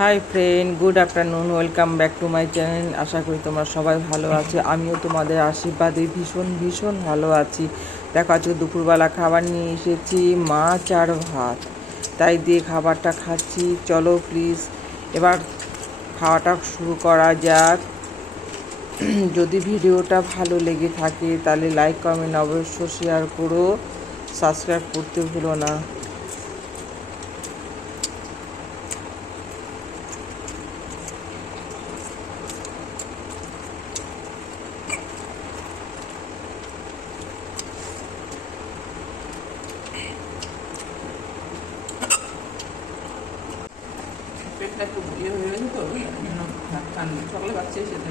Hi friend good afternoon welcome back to my channel আশা করি তোমরা সবাই ভালো আছো। আমিও তোমাদের আশীর্বাদে ভীষণ ভীষণ ভালো আছি। দেখো, আজকে দুপুরবেলা খাবার নিয়ে এসেছি, মাছ আর ভাত। তাই দিয়ে খাবারটা খাচ্ছি। চলো প্লিজ এবার খাওয়াটা শুরু করা যাক। যদি ভিডিওটা ভালো লেগে থাকে, তাহলে লাইক কমেন্ট অবশ্য শেয়ার করো। সাবস্ক্রাইব করতে ভুলো না। একটু ইয়ে হয়ে গেছে তো ঠান্ডা সকালে বাচ্চা এসেছে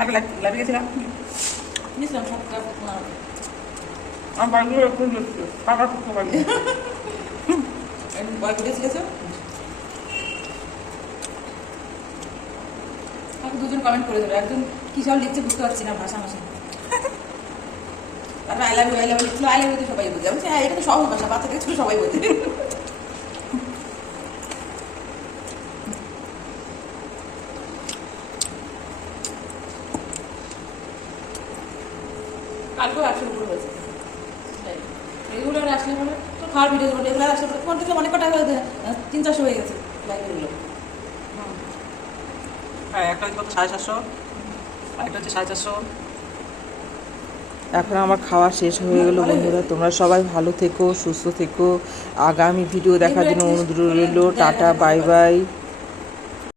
কাকে লাভে গেছিলাম। নিয়েছিলাম সব কাপ আমার বাড়িগুলো একটু দেখছি কাকা পারি বয় করে গেছো দুজন কমেন্ট করে দেবে একজন কি সব লিখছে বুঝতে পারছি না ভাষা ভাষা। তারপর I love you I love you I সবাই বুঝে। আমি বলছি, হ্যাঁ এটা তো সহজ ভাষা বাচ্চা থেকে সবাই বোঝে। কালকেও উপরে হয়েছে রেগুলার আসলে পরে তো খাওয়ার ভিডিও রেগুলার আসলে পরে থেকে অনেক কটা হয়ে তিন চারশো হয়ে গেছে লাইভগুলো হ্যাঁ একটা কত সাড়ে চারশো আরেকটা হচ্ছে সাড়ে চারশো। এখন আমার খাওয়া শেষ হয়ে গেল বন্ধুরা। তোমরা সবাই ভালো থেকো সুস্থ থেকো। আগামী ভিডিও দেখার জন্য অনুরোধ রইল। Tata bye bye